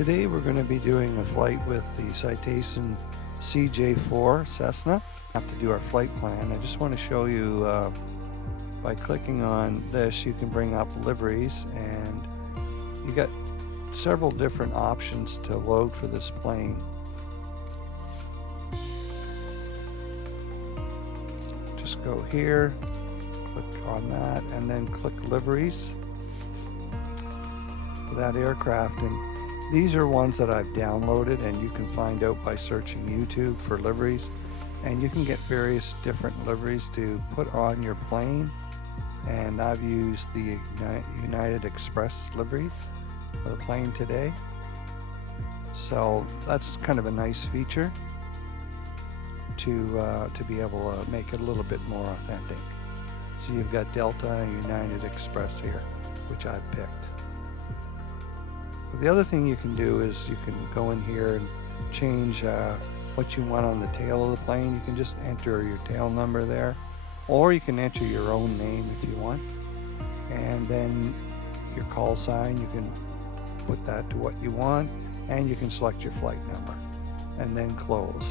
Today we're going to be doing a flight with the Citation CJ4 Cessna. We have to do our flight plan. I just want to show you by clicking on this you can bring up liveries, and you got several different options to load for this plane. Just go here, click on that, and then click liveries for that aircraft. And these are ones that I've downloaded, and you can find out by searching YouTube for liveries, and you can get various different liveries to put on your plane. And I've used the United Express livery for the plane today, so that's kind of a nice feature to be able to make it a little bit more authentic. So you've got Delta and United Express here, which I've picked. The other thing you can do is you can go in here and change what you want on the tail of the plane. You can just enter your tail number there, or you can enter your own name if you want, and then your call sign, you can put that to what you want, and you can select your flight number and then close.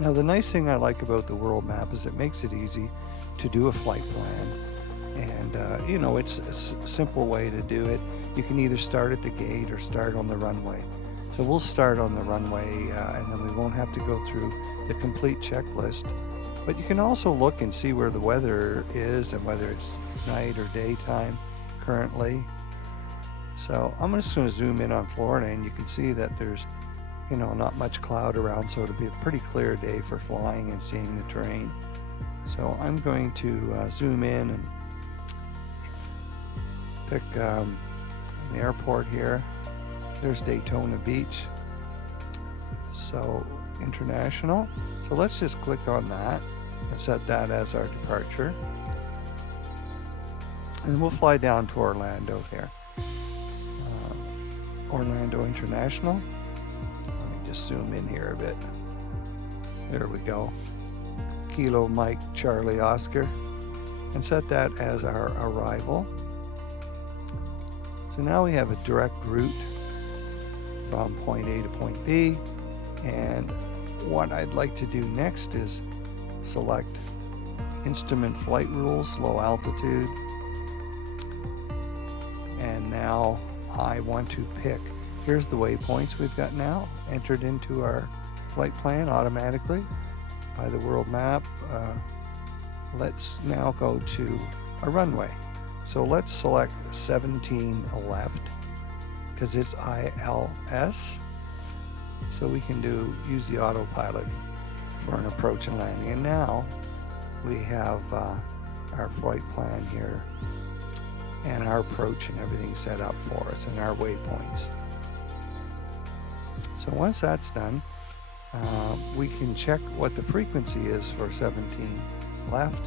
Now the nice thing I like about the world map is it makes it easy to do a flight plan. And you know, it's a simple way to do it. You can either start at the gate or start on the runway. So we'll start on the runway, and then we won't have to go through the complete checklist. But you can also look and see where the weather is and whether it's night or daytime currently. So I'm just going to zoom in on Florida, and you can see that there's, you know, not much cloud around, so it'll be a pretty clear day for flying and seeing the terrain. So I'm going to zoom in and pick an airport here. There's Daytona Beach, so international. So let's just click on that and set that as our departure, and we'll fly down to Orlando here. Orlando International. Let me just zoom in here a bit. There we go. Kilo Mike Charlie Oscar, and set that as our arrival. So now we have a direct route from point A to point B, and what I'd like to do next is select instrument flight rules, low altitude, and now I want to pick, here's the waypoints we've got now entered into our flight plan automatically by the world map. Let's now go to a runway. So let's select 17 left because it's ILS. So we can use the autopilot for an approach and landing. And now we have our flight plan here and our approach and everything set up for us and our waypoints. So once that's done, we can check what the frequency is for 17 left.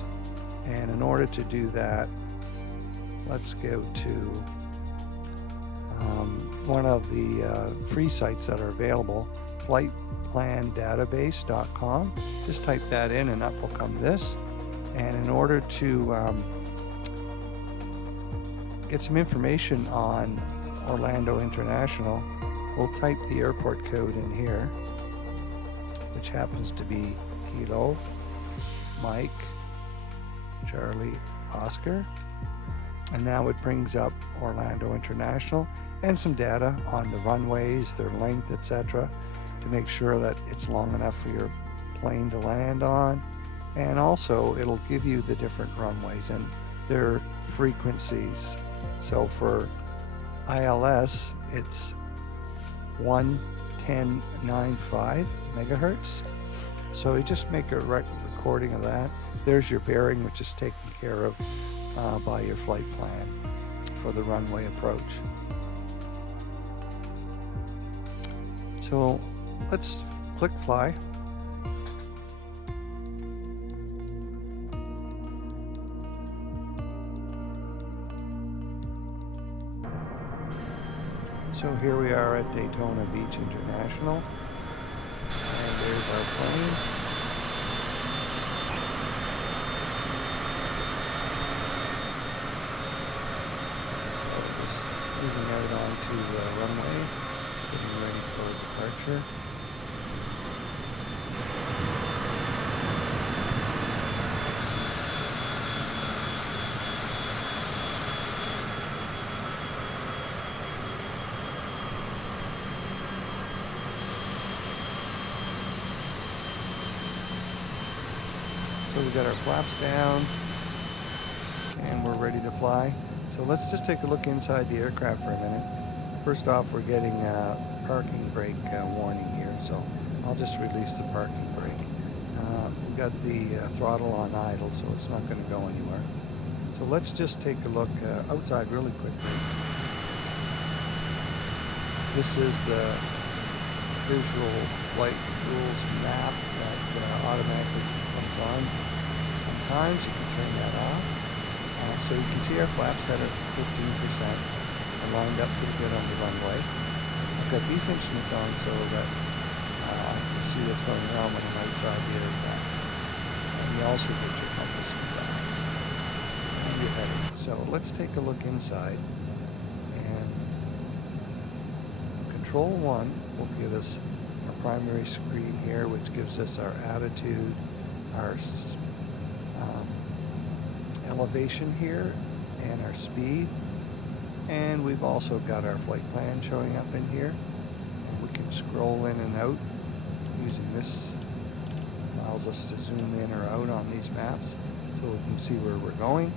And in order to do that, let's go to one of the free sites that are available, flightplandatabase.com. Just type that in and up will come this. And in order to get some information on Orlando International, we'll type the airport code in here, which happens to be Kilo Mike Charlie Oscar. And now it brings up Orlando International and some data on the runways, their length, etc., to make sure that it's long enough for your plane to land on. And also it'll give you the different runways and their frequencies. So for ILS, it's 110.95 megahertz. So you just make a recording of that. There's your bearing, which is taken care of by your flight plan for the runway approach. So let's click fly. So here we are at Daytona Beach International, and there's our plane. moving out onto the runway, getting ready for departure. So we got our flaps down and we're ready to fly. So let's just take a look inside the aircraft for a minute. First off, we're getting a parking brake warning here, so I'll just release the parking brake. We've got the throttle on idle, so it's not going to go anywhere. So let's just take a look outside really quickly. This is the visual flight rules map that automatically comes on. Sometimes you can turn that off. So you can see our flaps set at 15%. Are lined up pretty good on the runway. I've got these instruments on so that I can see what's going on when I'm outside the aircraft. And you also get your compass and your heading. So let's take a look inside. And Control 1 will give us our primary screen here, which gives us our attitude, our elevation here, and our speed. And we've also got our flight plan showing up in here. And we can scroll in and out using this. Allows us to zoom in or out on these maps so we can see where we're going.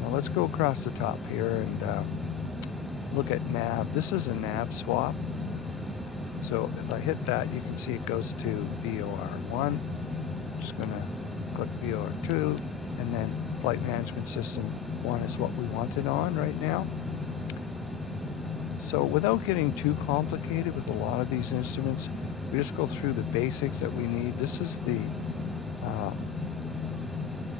Now let's go across the top here and look at nav. This is a nav swap. So if I hit that, you can see it goes to VOR1. I'm just going to click VOR2, and then Flight Management System 1 is what we wanted on right now. So without getting too complicated with a lot of these instruments, we just go through the basics that we need. This is the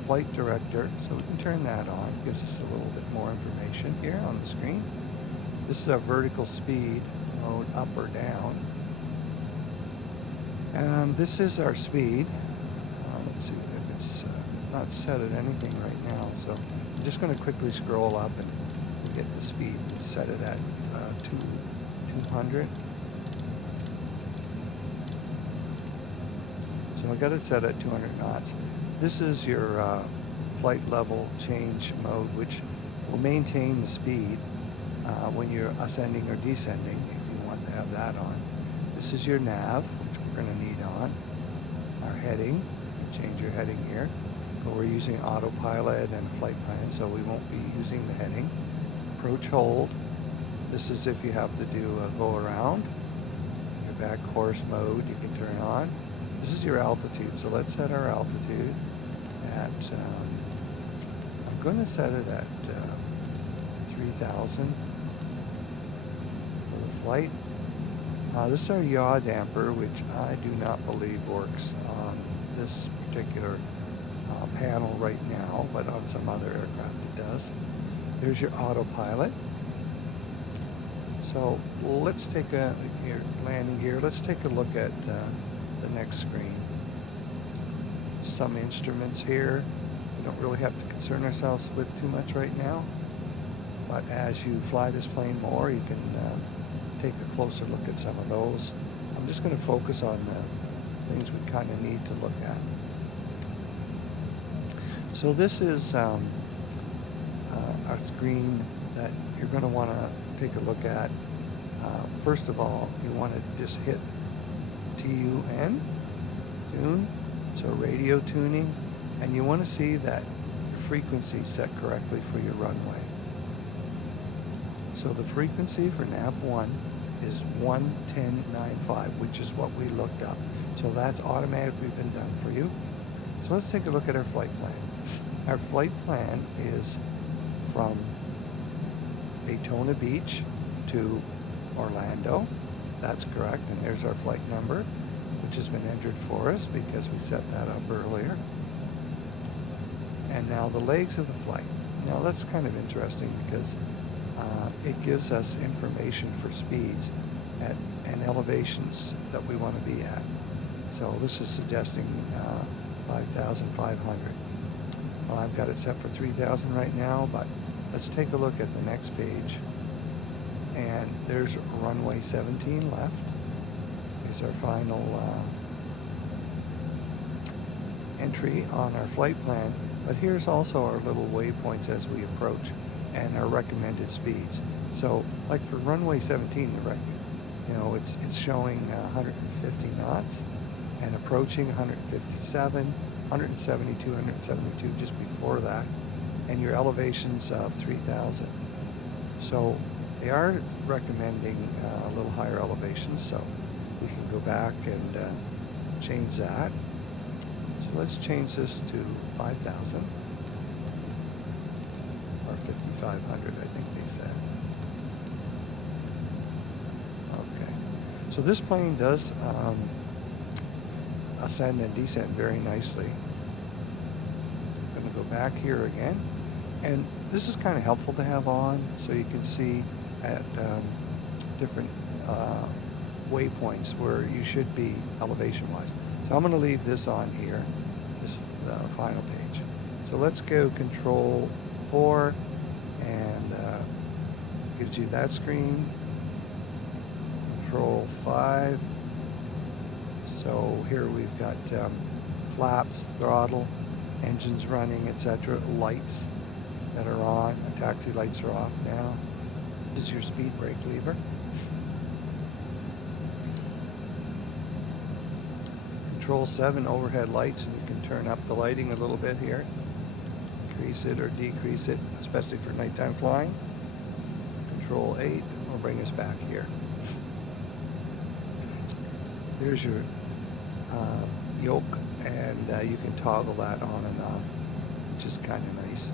flight director, so we can turn that on. It gives us a little bit more information here on the screen. This is our vertical speed mode, up or down. This is our speed. Let's see if it's not set at anything right now. So I'm just going to quickly scroll up and we'll get the speed and set it at 200. So I got it set at 200 knots. This is your flight level change mode, which will maintain the speed when you're ascending or descending, if you want to have that on. This is your nav, which we're going to need on. Our heading, change your heading here. But we're using Autopilot and flight plan, so we won't be using the heading. Approach hold. This is if you have to do a go around. Your back course mode you can turn on. This is your altitude, so let's set our altitude at, I'm going to set it at 3,000 for the flight. This is our yaw damper, which I do not believe works on this particular panel right now, but on some other aircraft it does. There's your autopilot. So let's take your landing gear. Let's take a look at the next screen. Some instruments here. We don't really have to concern ourselves with too much right now, but as you fly this plane more, you can take a closer look at some of those. I'm just going to focus on the things we kind of need to look at. So this is our screen that you're going to want to take a look at. First of all, you want to just hit TUN, tune, so radio tuning, and you want to see that frequency set correctly for your runway. So the frequency for nav1 is 110.95, which is what we looked up. So that's automatically been done for you. So let's take a look at our flight plan. Our flight plan is from Daytona Beach to Orlando. That's correct, and there's our flight number, which has been entered for us because we set that up earlier. And now the legs of the flight. Now that's kind of interesting because it gives us information for speeds and elevations that we want to be at. So this is suggesting 5,500. Well, I've got it set for 3,000 right now, but Let's take a look at the next page. And there's runway 17 left. Here's our final entry on our flight plan. But here's also our little waypoints as we approach and our recommended speeds. So like for runway 17, it's showing 150 knots and approaching 157, 172, 172 just before that, and your elevations of 3,000. So they are recommending a little higher elevations, so we can go back and change that. So let's change this to 5,000 or 5,500, I think they said. Okay, so this plane does ascend and descend very nicely. I'm going to go back here again, and this is kind of helpful to have on so you can see at different waypoints where you should be elevation wise. So I'm going to leave this on here, this final page. So let's go Control 4, and gives you that screen. Control 5. So here we've got flaps, throttle, engines running, etc. Lights that are on. The taxi lights are off now. This is your speed brake lever. Control 7, overhead lights, and you can turn up the lighting a little bit here. Increase it or decrease it, especially for nighttime flying. Control 8 will bring us back here. There's your yoke, and you can toggle that on and off, which is kind of nice.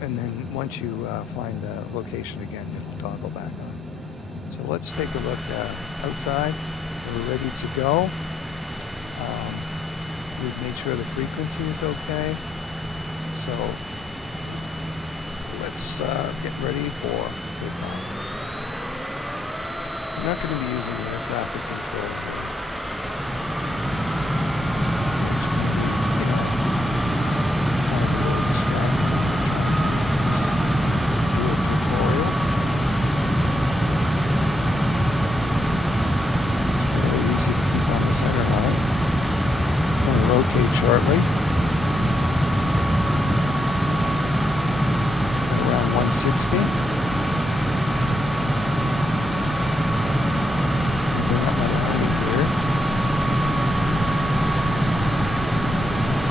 And then once you find the location again, it will toggle back on. So let's take a look outside. We're ready to go. We've made sure the frequency is okay. So let's get ready for takeoff. I'm not going to be using the air traffic control. Shortly. Around 160. Bring up my landing gear.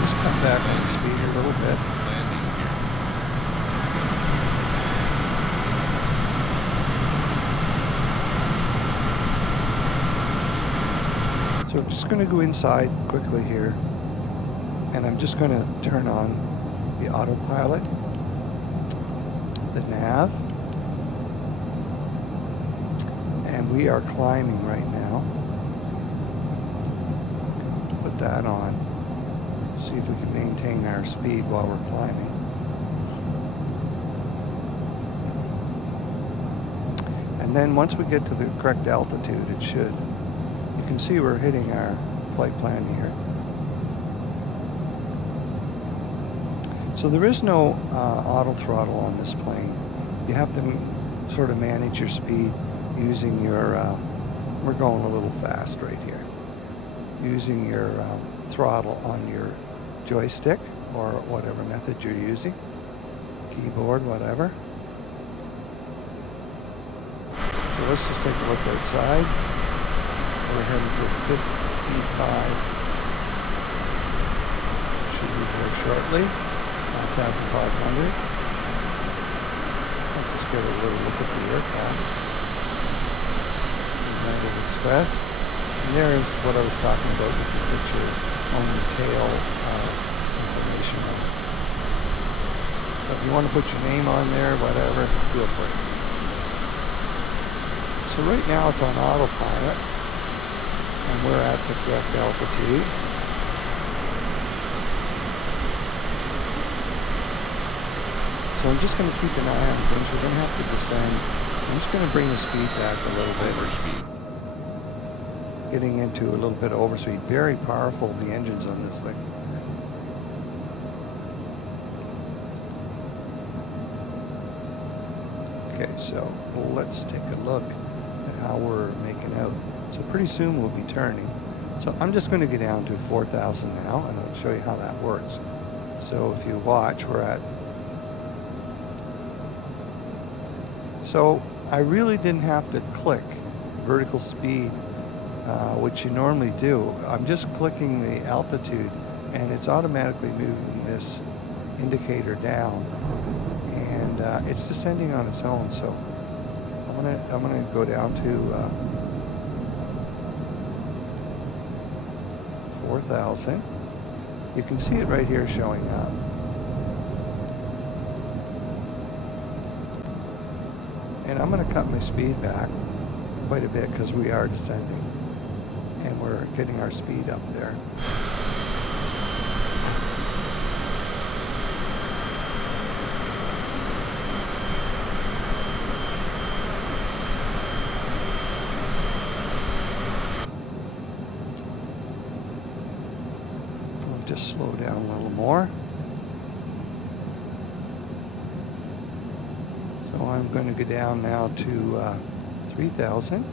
Just cut back on the speed a little bit. Landing gear. So we're just going to go inside quickly here. And I'm just going to turn on the autopilot, the nav, and we are climbing right now. Put that on. See if we can maintain our speed while we're climbing. And then once we get to the correct altitude, it should. You can see we're hitting our flight plan here. So there is no auto throttle on this plane. You have to sort of manage your speed using your, we're going a little fast right here, using your throttle on your joystick or whatever method you're using, keyboard, whatever. So let's just take a look outside. We're heading for 55. Should be here shortly. 5,500. Let's get a little look at the aircraft. United Express. And there's what I was talking about. You can put your own tail information on. So if you want to put your name on there, whatever, feel free. So right now it's on autopilot, and we're at the correct altitude. So I'm just going to keep an eye on things. We're going to have to descend. I'm just going to bring the speed back a little bit. Overspeed. Getting into a little bit of overspeed. Very powerful, the engines on this thing. Okay, so let's take a look at how we're making out. So pretty soon we'll be turning. So I'm just going to get down to 4,000 now, and I'll show you how that works. So if you watch, we're at... So I really didn't have to click vertical speed, which you normally do. I'm just clicking the altitude, and it's automatically moving this indicator down, and it's descending on its own. So I'm gonna go down to 4,000. You can see it right here showing up. And I'm going to cut my speed back quite a bit because we are descending and we're getting our speed up there. I'll just slow down a little more. So I'm going to go down now to 3,000.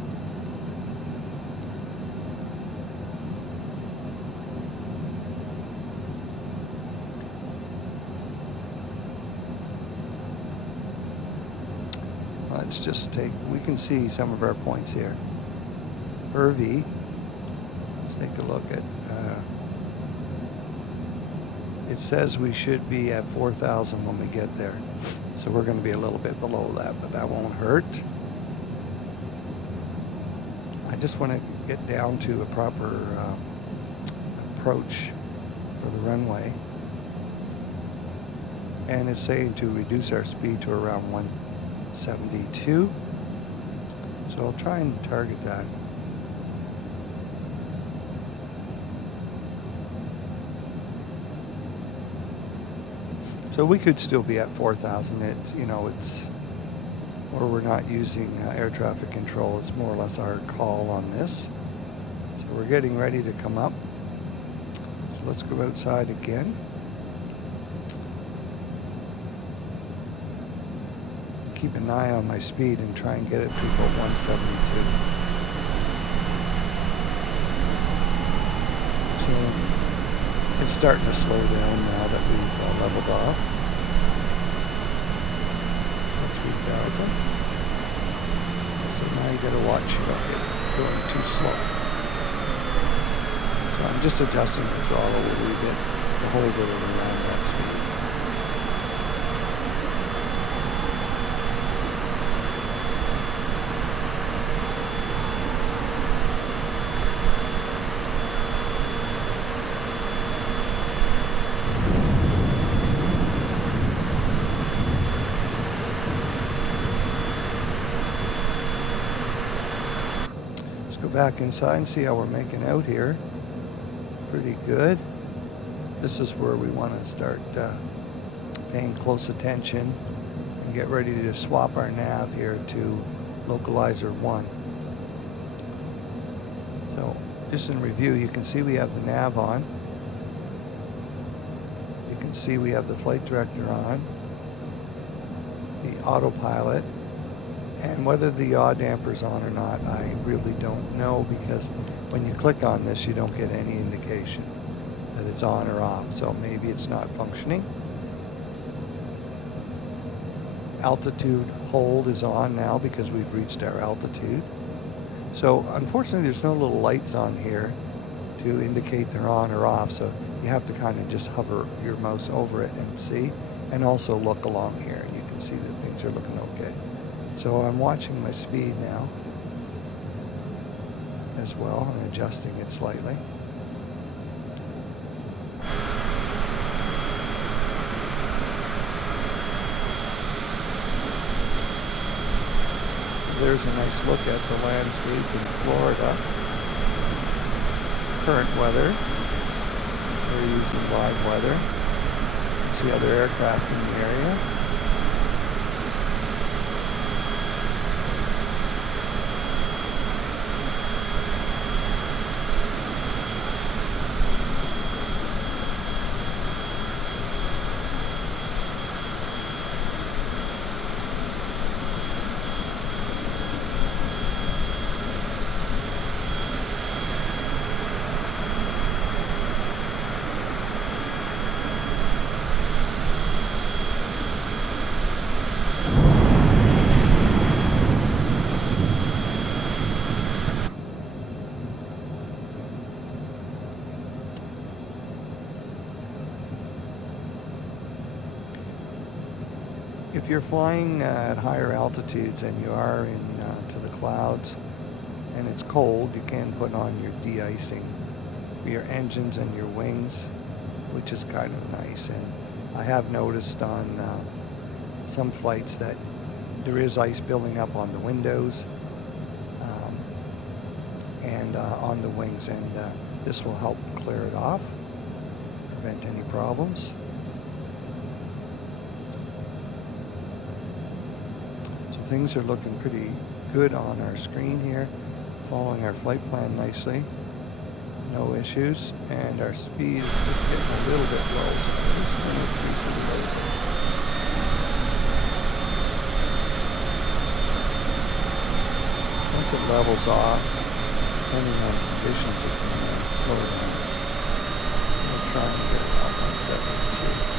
Let's just take, we can see some of our points here. Irvy, let's take a look at, it says we should be at 4,000 when we get there. So we're going to be a little bit below that, but that won't hurt. I just want to get down to a proper approach for the runway. And it's saying to reduce our speed to around 172. So I'll try and target that. So we could still be at 4,000. It's, you know, it's, or we're not using air traffic control. It's more or less our call on this. So we're getting ready to come up. So let's go outside again. Keep an eye on my speed and try and get it to about 172. So it's starting to slow down now that we've leveled off. 3,000. So now you gotta watch you don't get going too slow. So I'm just adjusting the throttle a little bit to hold it around that speed. Back inside and see how we're making out here. Pretty good. This is where we want to start paying close attention and get ready to swap our nav here to localizer 1. So just in review, you can see we have the nav on. You can see we have the flight director on, the autopilot. And whether the yaw damper's on or not, I really don't know, because when you click on this, you don't get any indication that it's on or off. So maybe it's not functioning. Altitude hold is on now because we've reached our altitude. So unfortunately, there's no little lights on here to indicate they're on or off. So you have to kind of just hover your mouse over it and see, and also look along here. You can see that things are looking okay. So I'm watching my speed now as well and adjusting it slightly. There's a nice look at the landscape in Florida. Current weather. We're using live weather. See other aircraft in the area. if you're flying at higher altitudes and you are in to the clouds and it's cold, you can put on your de-icing for your engines and your wings, which is kind of nice. And I have noticed on some flights that there is ice building up on the windows and on the wings, and this will help clear it off, prevent any problems. So things are looking pretty good on our screen here, following our flight plan nicely. No issues, and our speed is just getting a little bit low, so I'm just going to increase it a little bit. Once it levels off, depending on conditions, it can slow down. I'm trying to get it off on 72.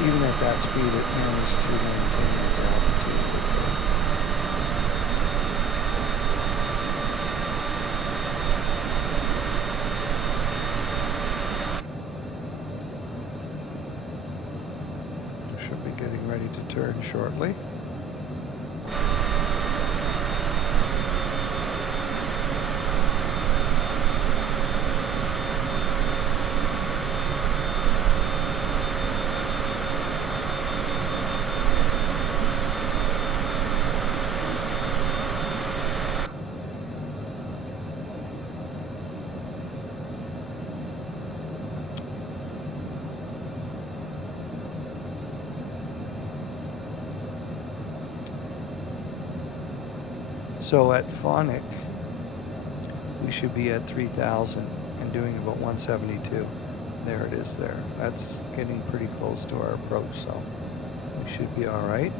Even at that speed, it managed to maintain its altitude. We should be getting ready to turn shortly. So at Phonic, we should be at 3,000 and doing about 172. There it is there. That's getting pretty close to our approach, so we should be all right.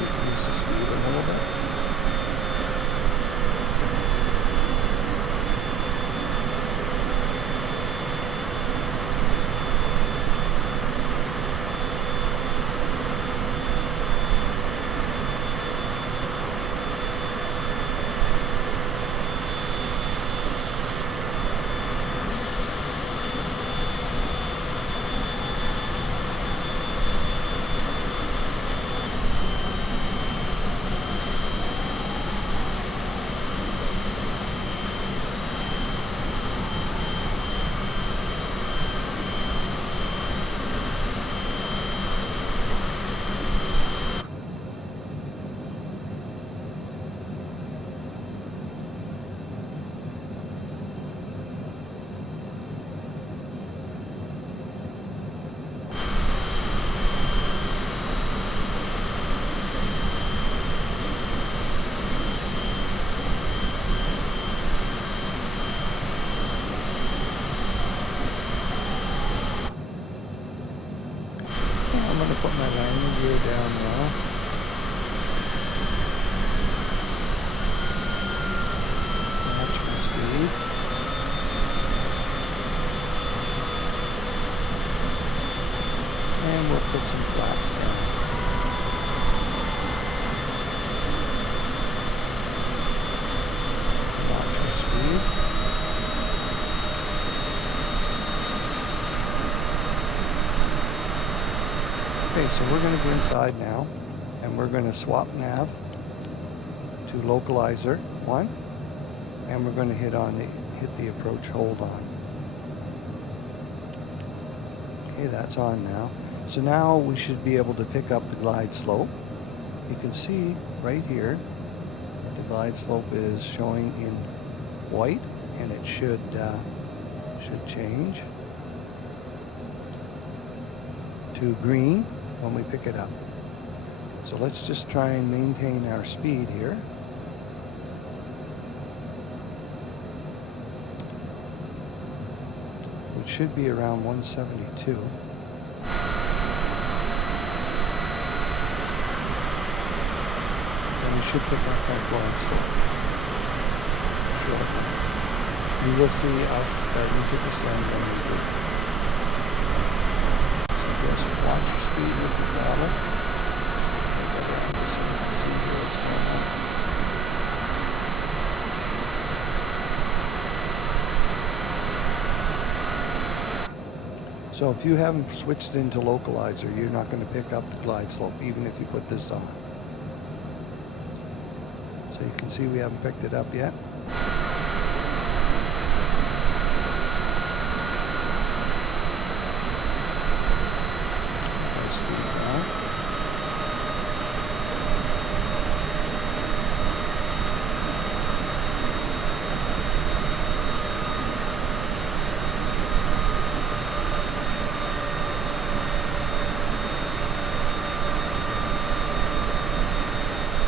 Increase the speed a little bit. I'm going to put my landing gear down now. Match my speed. And we'll put some flaps down. Watch our speed. Okay, so we're going to go inside now, and we're going to swap nav to localizer 1, and we're going to hit the approach hold on. Okay, that's on now. So now we should be able to pick up the glide slope. You can see right here that the glide slope is showing in white, and it should change to green when we pick it up. So let's just try and maintain our speed here. Which should be around 172. And we should pick up our glide slope. You will see us starting to descend when we do. Just watch your speed with the throttle. So if you haven't switched into localizer, you're not going to pick up the glide slope, even if you put this on. So you can see we haven't picked it up yet.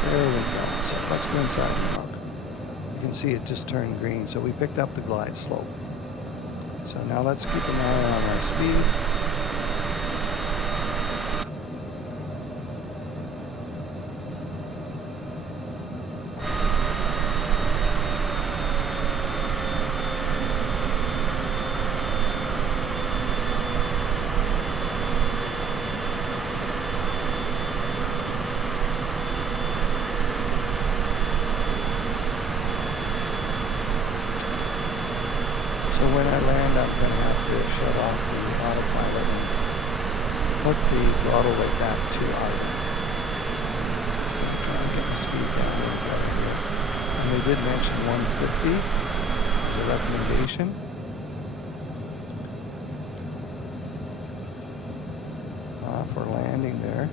There we go. So let's go inside and look. You can see it just turned green, so we picked up the glide slope. So now let's keep an eye on our speed. So when I land, I'm going to have to shut off the autopilot and put the throttle right back to idle. Try and get the speed down a little better here. And they did mention 150 as a recommendation. For landing there.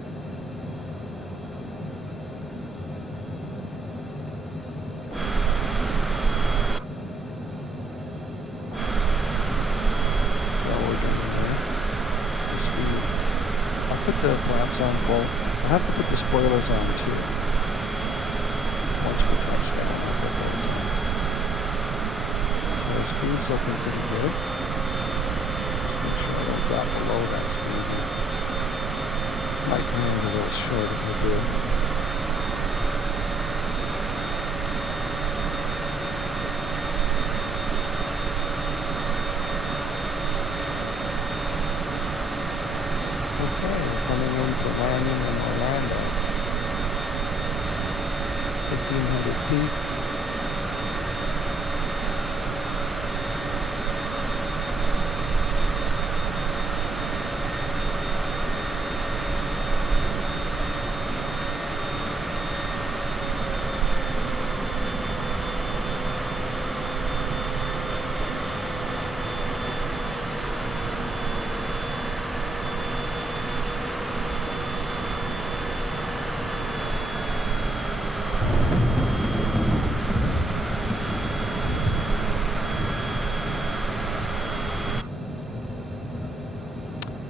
Put the flaps on full. I have to put the spoilers on too. Once we touch down, I'll put those on. So speed's looking pretty good. Make sure I don't drop below that speed here. Might come in a little short if we do. Coming in for landing in Orlando. 1,500 feet.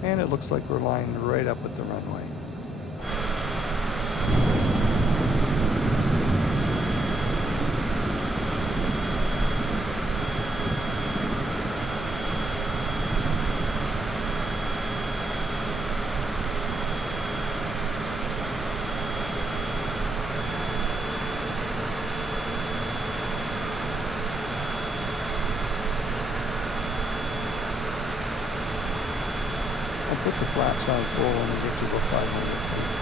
And it looks like we're lined right up with the runway. I'll put the flaps on full when we get to about 500 feet.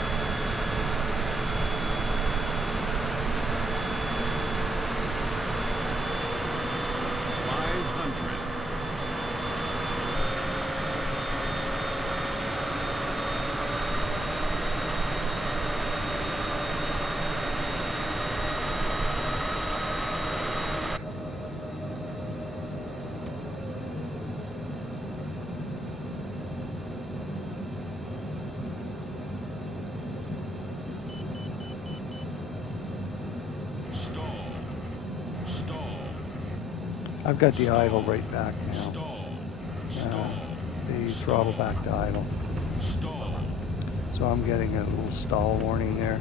I've got the idle right back now. The throttle back to idle. So I'm getting a little stall warning there.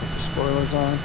Put the spoilers on.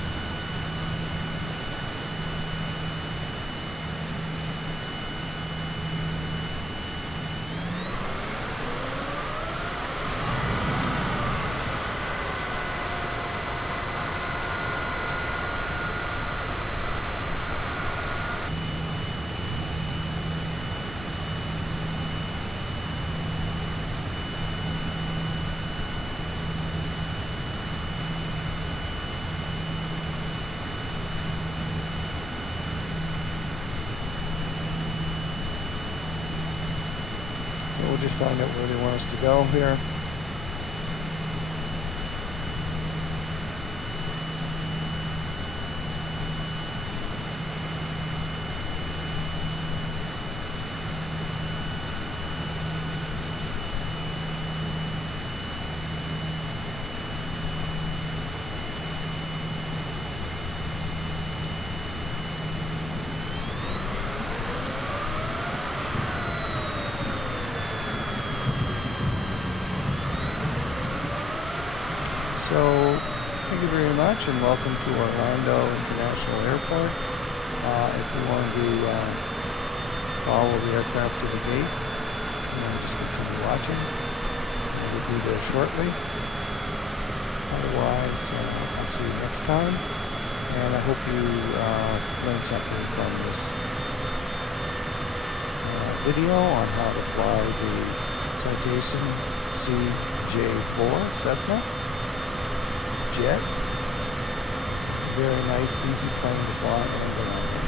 just find out where they want us to go here. So, thank you very much and welcome to Orlando International Airport. If you want to follow the aircraft to the gate, just continue watching. We'll be there shortly. Otherwise, I'll see you next time. And I hope you learned something from this video on how to fly the Citation CJ4 Cessna jet. Very nice, easy plane to fly and go on.